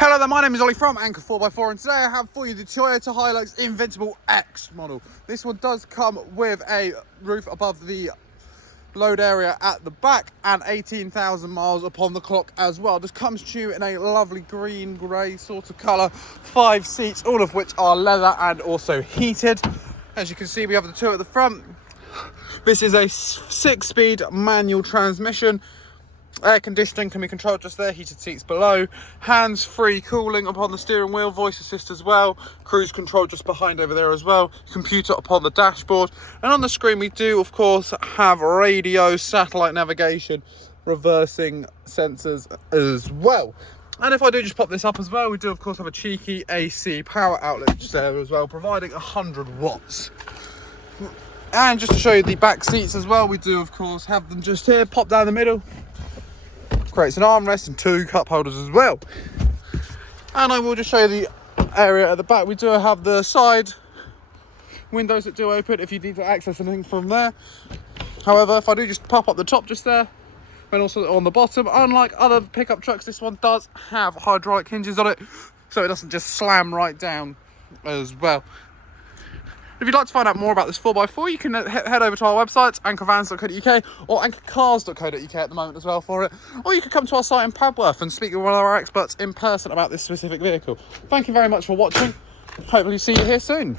Hello there, my name is Ollie from Anchor 4x4 and today I have for you the Toyota Hilux Invincible X model. This one does come with a roof above the load area at the back and 18,000 miles upon the clock as well. This comes to you in a lovely green grey sort of colour, 5 seats, all of which are leather and also heated. As you can see, we have the two at the front. This is a 6-speed manual transmission. Air conditioning can be controlled just there, heated seats below, hands-free cooling upon the steering wheel, voice assist as well, cruise control just behind over there as well, computer upon the dashboard, and on the screen we do of course have radio, satellite navigation, reversing sensors as well. And if I do just pop this up as well, we do of course have a cheeky AC power outlet just there as well, providing 100 watts. And just to show you the back seats as well, we do of course have them just here, pop down the middle. Creates an armrest and 2 cup holders as well. And I will just show you the area at the back. We do have the side windows that do open if you need to access anything from there. However, if I do just pop up the top just there, and also on the bottom, unlike other pickup trucks, this one does have hydraulic hinges on it, so it doesn't just slam right down as well. If you'd like to find out more about this 4x4, you can head over to our website, anchorvans.co.uk or anchorcars.co.uk at the moment as well for it. Or you could come to our site in Padworth and speak with one of our experts in person about this specific vehicle. Thank you very much for watching. Hopefully see you here soon.